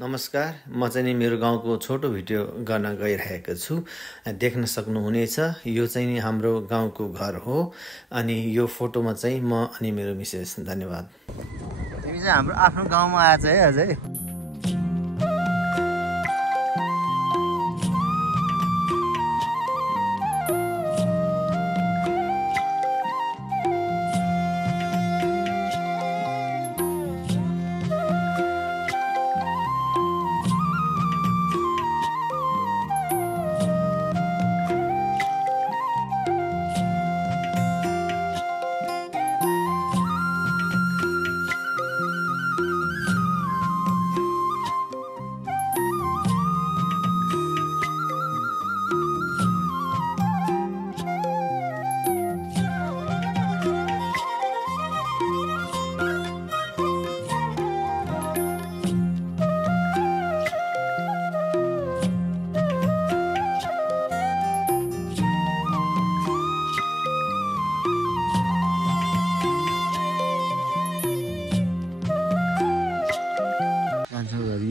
नमस्कार, म चाहिँ नि मेरो गाउँको छोटो भिडियो गर्न गइरहेको छु। देख्न सक्नुहुनेछ, यो चाहिँ नि हाम्रो गाउँको घर हो। अनि यो फोटोमा चाहिँ म अनि मेरो मिसेस। धन्यवाद। तिमी चाहिँ हाम्रो आफ्नो गाउँमा आएछ है अझै।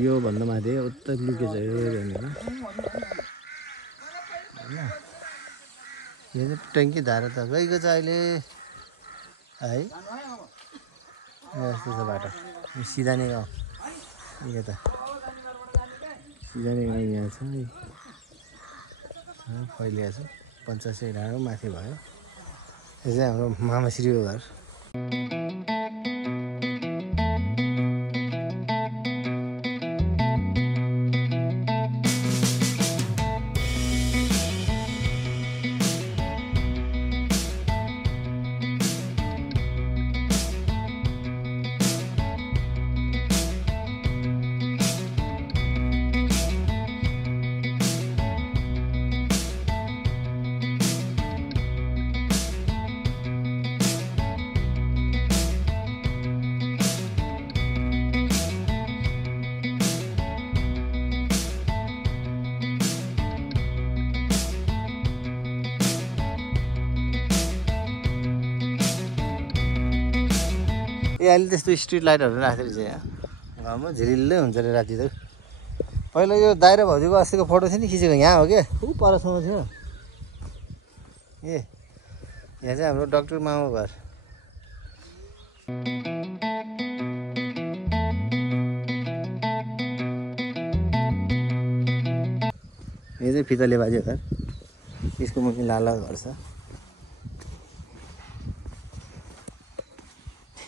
यो भन्दा माथि उता लुकेछ यो भनेर हैन। यो चाहिँ ट्याङ्की धारा त गएको छ अहिले है। यस्तो छ बाटो सिधा नै गाउँ यता सिधा नै गाउँ यहाँ छ है। फैलिएको छ 50 डाँडो माथि भयो। यो चाहिँ हाम्रो मामाश्रीको घर। अहिले त्यस्तो स्ट्रिट लाइटहरू राखेको रहेछ यहाँ घरमा। झिलिल्लै हुन्छ अरे राति त। पहिला यो दाइरा भाउजूको अस्तिको फोटो थियो नि खिचेको, यहाँ हो क्या, ऊ परसम्म थियो। ए यहाँ चाहिँ हाम्रो डाक्टर मामाको घर। यो चाहिँ फितले बाजे घर, यसको मुनि लाला घर छ।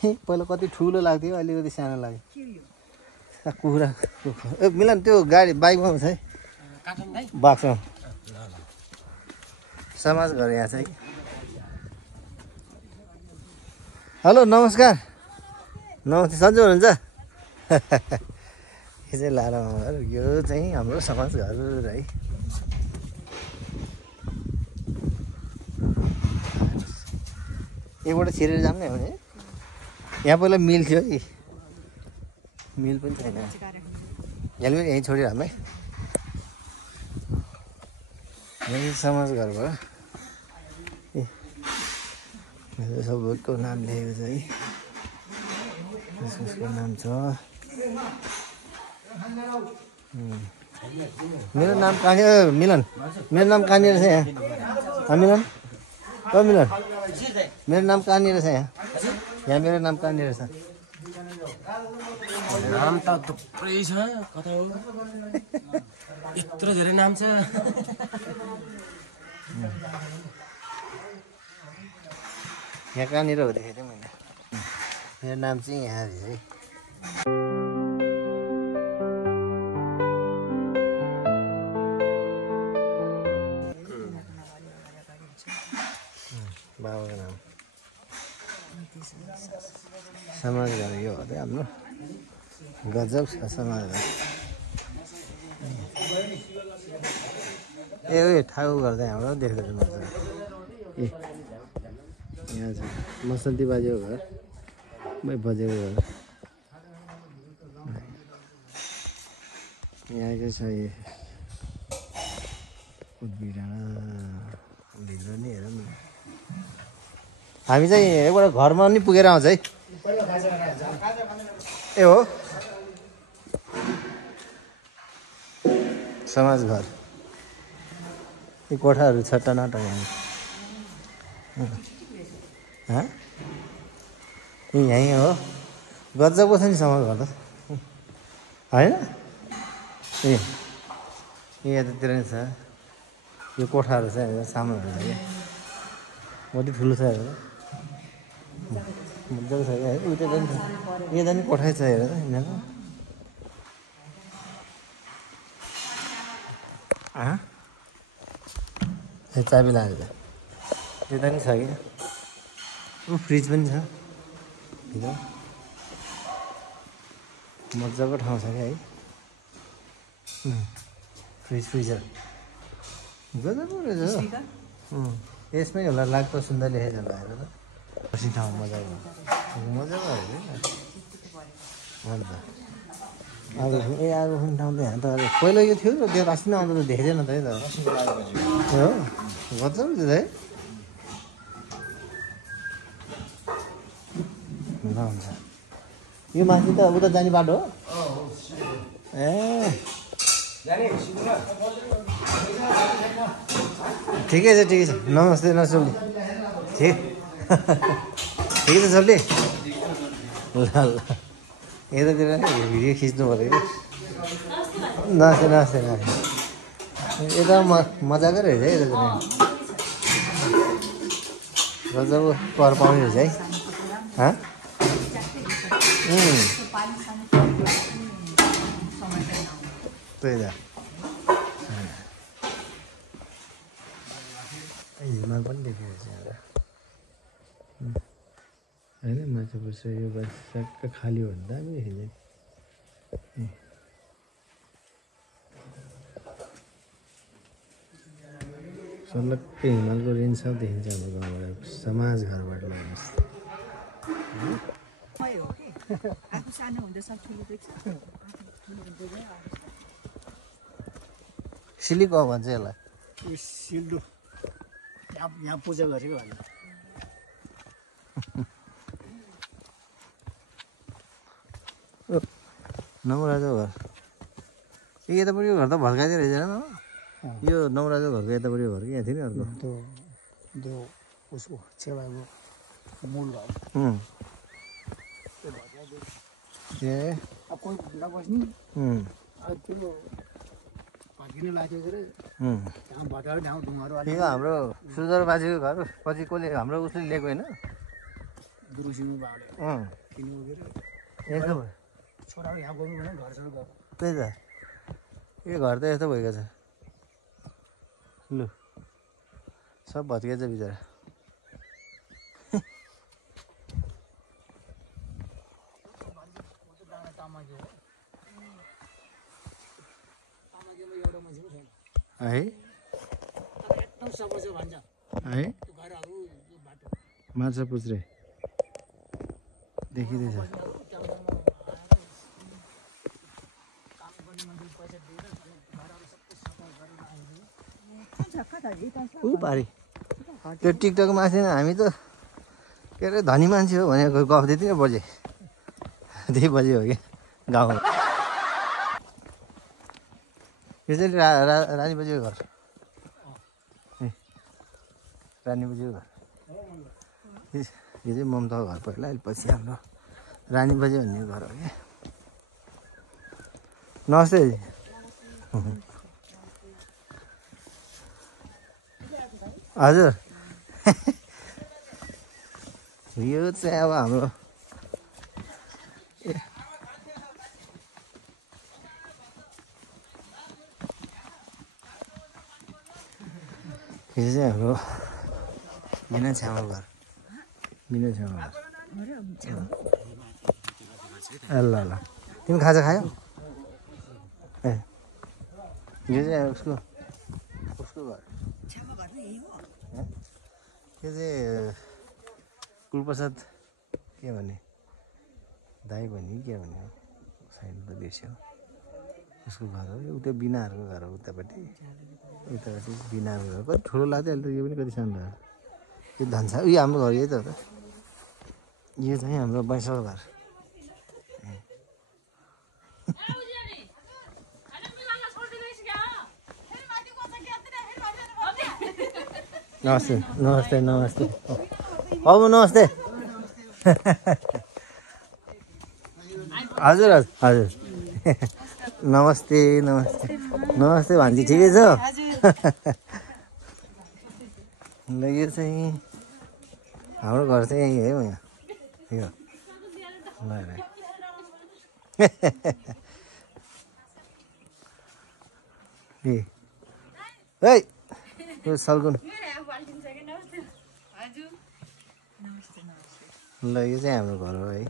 पहिला कति ठुलो लाग्थ्यो, अलिकति सानो लाग्यो। कुखुरा मिलन त्यो गाडी बाइकमा आउँछ है बाक्समा। समाज घर यहाँ चाहिँ। हेलो नमस्कार। नमस्ते, सन्चै हुनुहुन्छ? यो चाहिँ लाला मामा घर, यो चाहिँ हाम्रो समाज घर है। एकबाट छिरेर जाऊँ न भने यहाँ पहिला मिल थियो है, मिल पनि छैन। हेलमेट यहीँ छोड्यो हामीलाई। यही समाज घर भयो। ए सबैको नाम लेखेको छ है। कसको नाम छ? मेरो नाम कहाँनिर? मिलन, मेरो नाम कहाँनिर छ यहाँ? मिलन ओ मिलन, मेरो नाम कहाँनिर छ यहाँ? यहाँ मेरो नाम कहाँनिर छ? नाम त थुप्रै छ, कता हो यत्रो धेरै नाम छ। यहाँ कहाँनिर हो देखेको थिएँ मैले। मेरो नाम चाहिँ यहाँ है। बाबाको नाम समाज घर यो हो त हाम्रो। गजब छ समाज घर। ए उयो ठाउँ गर्दै हाम्रो देख्दै मजा। ए यहाँ छ मसन्ती बाजेको घर, बजेको घर। यहाँ चाहिँ छ यो कुदबिर डाँडा भित्र नि हेरौँ न। हामी चाहिँ एकबाट घरमा नि पुगेर आउँछ है। ए हो समाज घर यी कोठाहरू छ टनाटन यहाँ यहीँ हो गजबको छ नि समाज घर त होइन ए यतातिर नि छ यो कोठाहरू छ हेरेर सामानहरू छ क्या कति ठुलो छ हेरेर मजाको छ क्या है उता पनि छ यता नि कोठै छ हेरेर यिनीहरूको चाबी लाग्यो त यता नि छ क्या ऊ फ्रिज पनि छ भित्र मजाको ठाउँ छ क्या है फ्रिजर गजबको रहेछ हो यसमै होला लाग्दो सुन्दर लेखेको होला हेर त बसी ठाउँ मजाको मजाको अन्त आगो ए आगो खाने ठाउँ त यहाँ त पहिला यो थियो र त्यो अस्ति नै आउँदा त देख्दैन त है त हो गजब थियो है हुन्छ यो माथि त उता जाने बाटो हो ए ठिकै छ नमस्ते नसुली ठिक ठिकै छ सबले ल ल यतातिर भिडियो खिच्नु पऱ्यो कि नमस्ते यता मजाकै रहेछ है यतातिर गजब कर पाउने रहेछ है त्यही त हिमाल पनि देखिरहेको छ यहाँ होइन माछा पर्छ यो बस सक्क खाली हो भने दामी देखिन्छ सलक्कै हिमालको रेन्ज सब देखिन्छ हाम्रो गाउँबाट समाज घरबाट लगाउनुहोस् सिलिको भन्छ यसलाई सिल्डो यहाँ पूजा गरेको होइन नौराजा घर यतापट्टि घर त भड्काइदियो रहेछ यो नौराजा घरको यतापट्टि घर कि यहाँ थियो नि अर्को त्यो उसको छेउको मूल घर ए अब कोही नबस्ने त्यो भड्किन लाग्थ्यो के अरे त्यहाँ भटाएर ठाउँ ढुङ्गाहरू यो हाम्रो सुदर बाजेको घर पछि कसले हाम्रो उसले लिएको होइन दुरुसिनु बाले किन्नु के अरे यस्तो छोराहरू यहाँ गउनु भने घरसम्म गयो त्यही त यो घर त यस्तो भएको छ लु सब भत्किएछ बिचरा है है माछा पुछ्रे देखिँदैछ ऊ पारी त्यो टिकटकमा आएको हामी त के अरे धनी मान्छे हो भनेको गफ त्यति नै बजे त्यही बजे हो कि गाउँमा यो चाहिँ रानी बजीको घर रानी बजीको घर यो चाहिँ ममताको घर पहिला अहिले पछि हाम्रो रानी बजी भन्ने घर हो क्या नमस्ते हजुर यो चाहिँ अब हाम्रो यो चाहिँ हाम्रो मिना छ्यामाको घर मिना छ्यामाको घर ल ल तिमी खाजा खायौ ए यो चाहिँ उसको घर यो चाहिँ कुलप्रसाद के भने दाई भने के भने साइड त बिर्स्यो उसको घर हो उता बिनाहरूको घर हो उतापट्टि यता चाहिँ बिनाहरूको घर कति ठुलो लाग्थ्यो अहिले त यो पनि कति सानो भयो यो धन्सा उयो हाम्रो घर यही त हो त यो चाहिँ हाम्रो बैसाको घर नमस्ते नमस्ते नमस्ते बाबु नमस्ते हजुर हजुर हजुर नमस्ते नमस्ते नमस्ते भान्जी ठिकै छ ल यो चाहिँ हाम्रो घर चाहिँ यहीँ है यहाँ यो ल है यो सल्गुन ल यो चाहिँ हाम्रो घर हो है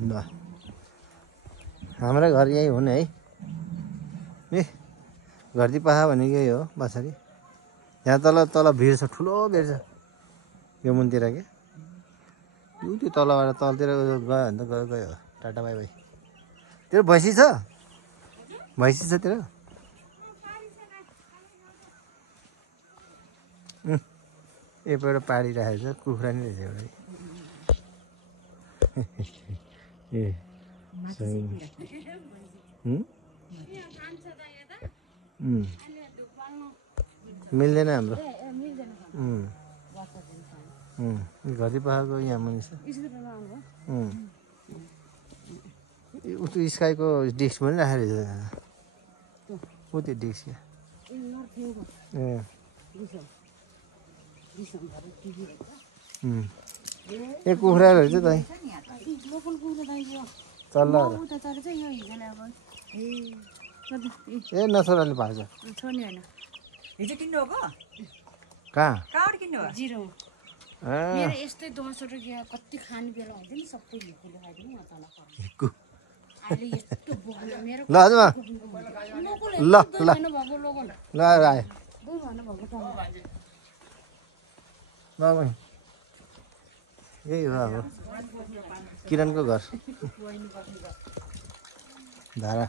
ल हाम्रा घर यही हुन् है ए घरती पाखा भनेको यही हो पछाडि यहाँ तल तल भिड छ ठुलो भिड छ यो मुनतिर के त्यो तलबाट तलतिर गयो भने त गयो गयो टाटा बाई बाई तेरो भैँसी छ भैँसी छ तेरो एकपल्ट पाडिराखेको छ कुखुरा नि रहेछ एउटा ए मिल्दैन हाम्रो घरि पखाएको यहाँ मुनि छ उस्तो स्काईको डिस्क पनि राखेको रहेछ ऊ त्यो डिस्क ए कुखुरा रहेछ त चल्ला ए नछोराले भाग्छ कहाँ मेरो यस्तै 10 रुपैयाँ कति खाने बेला हुन्छ नि सबै हिक्कुले खाइदिनु म तल हिक्कु अहिले यस्तो बोक्नु मेरो ल हजुर ल ल ल आयो ल यही हो अब किरणको घर धारा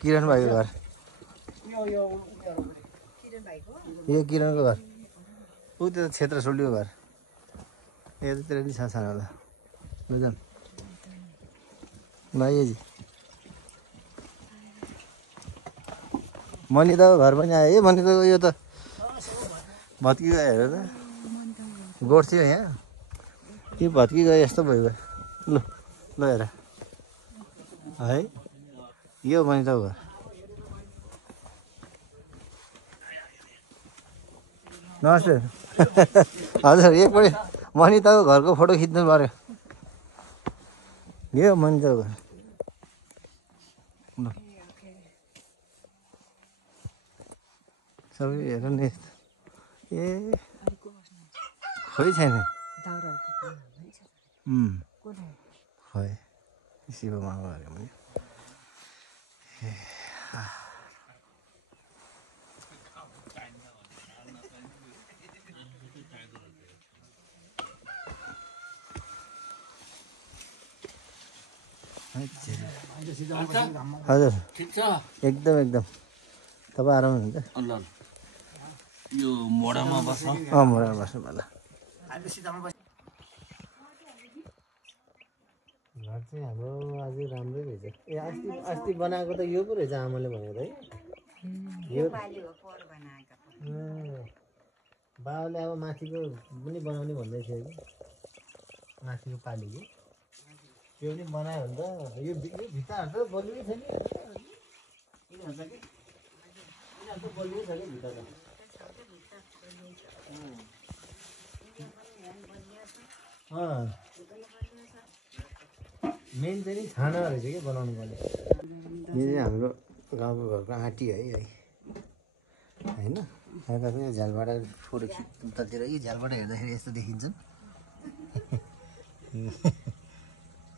किरण भाइको घर यो किरणको घर ऊ त्यो क्षेत्र सोल्टीको घर यतातिर नि छ सानो होला बुझ्नु ल यजी मनिताको घर पनि आयो है मनिताको यो त भत्की गयो हेर त गोठ्थ्यो यहाँ त्यो भत्की गयो यस्तो भयो ल ल हेर है यो मनिताको घर नमस्ते हजुर एकपल्ट मनिताको घरको फोटो खिच्नु पर्यो यो मनिताको घर ल सबै हेर नि ए खोइ छैन खोइ शिव मामा अरे पनि हजुर ठिक छ एकदम एकदम तपाईँ आराम हुनुहुन्छ ल यो मोडामा बस्छ मोडामा बस्नु पर्ला घर चाहिँ हाम्रो अझै राम्रै रहेछ ए अस्ति बनाएको त यो पो रहेछ आमाले भनेको है यो बाबाले अब माथिको पनि बनाउने भन्दै थियो कि माथिको पालीको त्यो पनि बनायो भने त यो भित्ताहरू त बलियो छैन यिनीहरू त बलियो छ कि भित्ता त मेन चाहिँ नि छाना रहेछ कि बनाउनु पर्ने यो चाहिँ हाम्रो गाउँको घरको आँटी है होइन यता पनि झ्यालबाट फोटो खिच्नुतिर यो झ्यालबाट हेर्दाखेरि यस्तो देखिन्छन्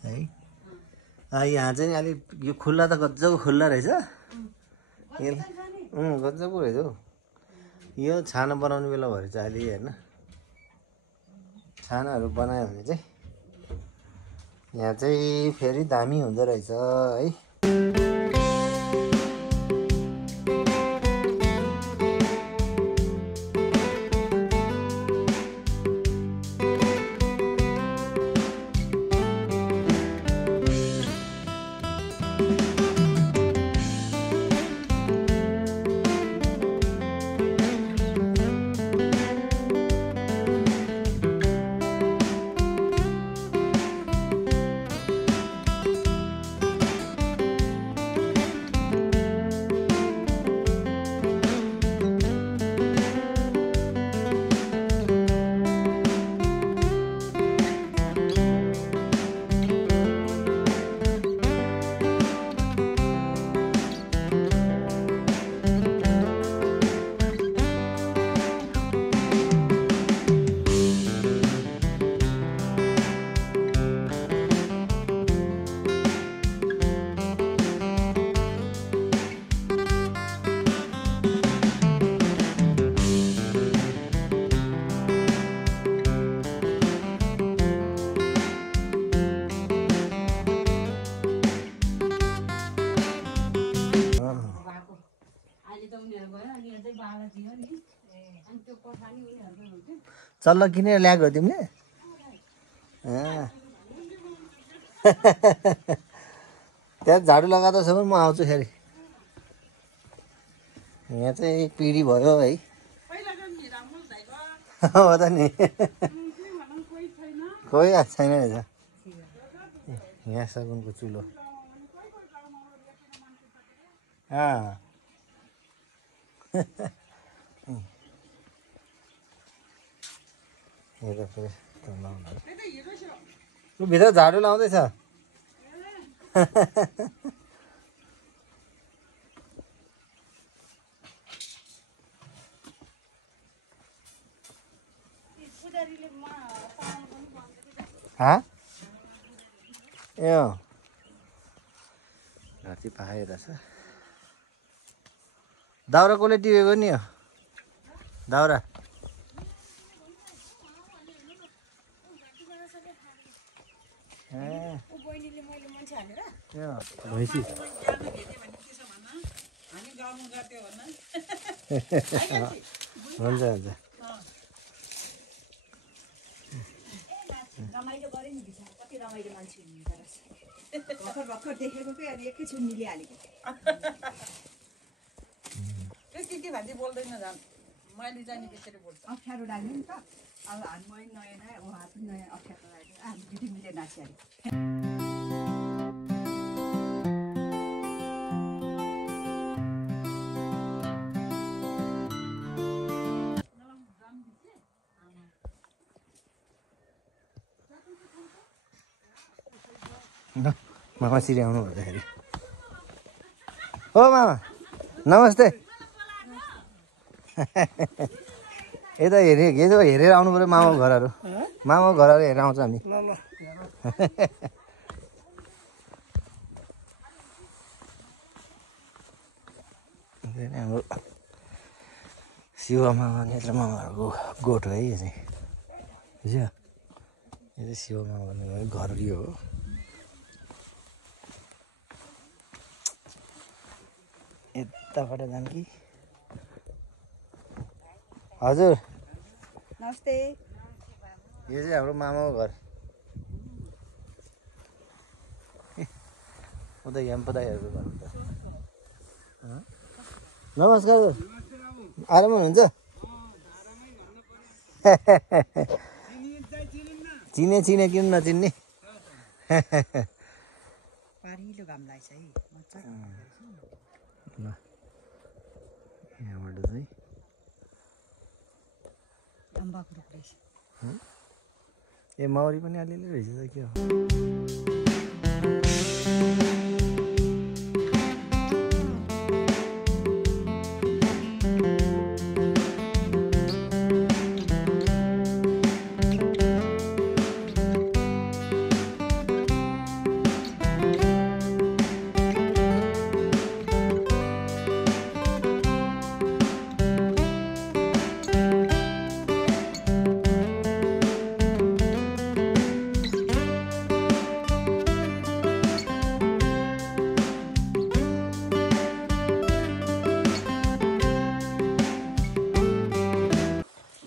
है यहाँ चाहिँ अलिक यो खुल्ला त गजबको खुल्ला रहेछ गजबको रहेछ हौ यो छाना बनाउने बेला भएर चाहिँ अहिले होइन छानाहरू बनायो भने चाहिँ यहाँ चाहिँ फेरि दामी हुँदो रहेछ है चल्ल किनेर ल्याएको तिमीले त्यहाँ झाडु लगाउँदासम्म म आउँछु फेरि यहाँ चाहिँ एक पिँढी भयो है हो त नि कोही आएको छैन रहेछ यहाँ सगुनको चुलो लु भित्र झाडु लाउँदैछ ए घरती पाखेर छ दाउरा कसले टिपेको नि हो दाउरा भैँसी हुन्छ हुन्छ रमाइलो गरे नि बिचरा कति रमाइलो मान्छे हुनुहुन्छ भर्खर भर्खर देखेको के अनि एकैछिन मिलिहालेको के भान्जी बोल्दैन झन् मैले जाने त्यसरी बोल्छ अप्ठ्यारो लाग्यो नि त अब हामी नयाँ नयाँ उहाँ पनि नयाँ अप्ठ्यारो लाग्यो हामी दिदी मिलेर नाचिहाल्यो मामा सिरी आउनु भन्दाखेरि हो मामा नमस्ते यता हेरेर आउनु पऱ्यो मामाको घरहरू हेरेर आउँछ हामी हाम्रो शिव मामा नेत्र मामाहरूको गोठ हो है यो चाहिँ बुझ्यो यो चाहिँ शिव मामाको घर यो हो यताबाट जानु कि हजुर नमस्ते यो चाहिँ हाम्रो मामाको घर उता यम्पदाईहरूको घर त नमस्कार आराम हुनुहुन्छ चिने किन नचिन्ने पारिलो घाम लाग्छ है यहाँबाट चाहिँ अम्बाको रुख रहेछ ए मौरी पनि अलिअलि रहेछ त के हो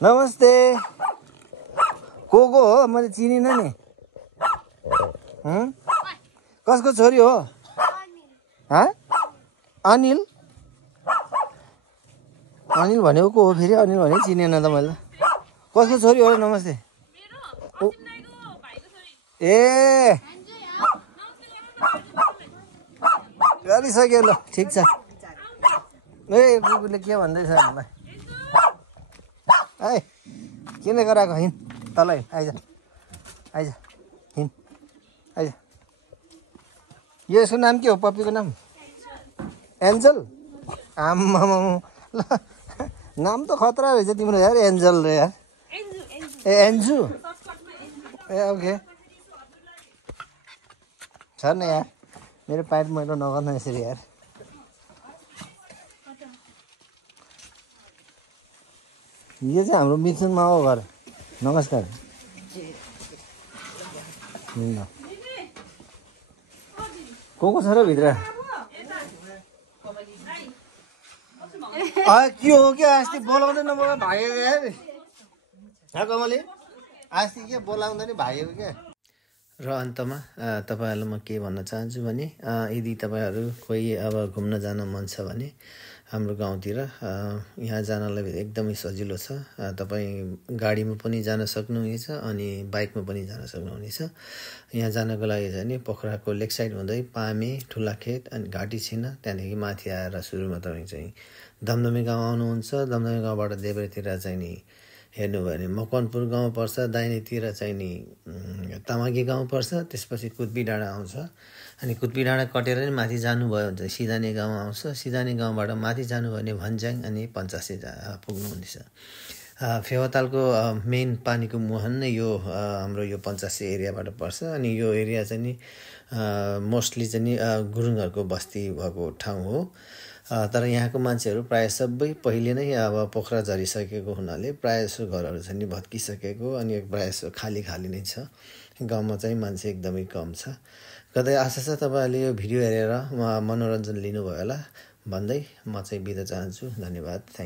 नमस्ते को हो मैले चिनिनँ नि कसको छोरी हो अनिल अनिल भनेको को हो फेरि अनिल भने चिनेन त मैले कसको छोरी हो नमस्ते ए गरिसक्यो ल ठिक छ ए कुकुरले के भन्दैछ हामीलाई है किन गराएको हिँड तल आइज हिँड आइज यो यसको नाम के हो पप्पीको नाम एन्जल आम्मा ल नाम त खतरा रहेछ तिम्रो यार एन्जल रे यार ए एन्जु ए ओके छ न यार मेरो प्यान्ट मैलो नगर्नु यसरी यार यो चाहिँ हाम्रो मिथुन मामाको घर नमस्कार को छ र भित्र के हो क्या अस्ति बोलाउँदैन मलाई भागेको यार कमली अस्ति के बोलाउँदैन भागेको क्या र अन्तमा तपाईँहरूलाई म के भन्न चाहन्छु भने यदि तपाईँहरू कोही अब घुम्न जान मन छ भने हाम्रो गाउँतिर यहाँ जानलाई एकदमै सजिलो छ। तपाईँ गाडीमा पनि जान सक्नुहुनेछ अनि बाइकमा पनि जान सक्नुहुनेछ। यहाँ जानको लागि चाहिँ नि पोखराको लेक साइड हुँदै पामे ठुलाखेत अनि घाटी छिना त्यहाँदेखि माथि आएर सुरुमा तपाईँ चाहिँ दमदमे गाउँ आउनुहुन्छ। दमदमे गाउँबाट देब्रेतिर चाहिँ नि हेर्नुभयो भने मकवानपुर गाउँ पर्छ, दाहिनेतिर चाहिँ नि तमागी गाउँ पर्छ, त्यसपछि कुद्बी डाँडा आउँछ अनि कुद्बी डाँडा कटेर नि माथि जानुभयो भने चाहिँ सिधाने गाउँ आउँछ। सिधाने गाउँबाट माथि जानुभयो भने भन्ज्याङ अनि पञ्चासे पुग्नुहुनेछ। फेवातालको मेन पानीको मुहान नै यो हाम्रो यो पञ्चासे एरियाबाट पर्छ अनि यो एरिया चाहिँ नि मोस्टली चाहिँ नि गुरुङहरूको बस्ती भएको ठाउँ हो। तर यहाँको मान्छेहरू प्रायः सबै पहिले नै अब पोखरा झरिसकेको हुनाले प्रायः जसो घरहरू चाहिँ नि भत्किसकेको अनि प्रायः जसो खाली नै छ। गाउँमा चाहिँ मान्छे एकदमै कम छ। कतै आशा छ तपाईँहरूले यो भिडियो हेरेर मनोरञ्जन लिनुभयो होला भन्दै म चाहिँ बिदा चाहन्छु। धन्यवाद, थ्याङ्क यू।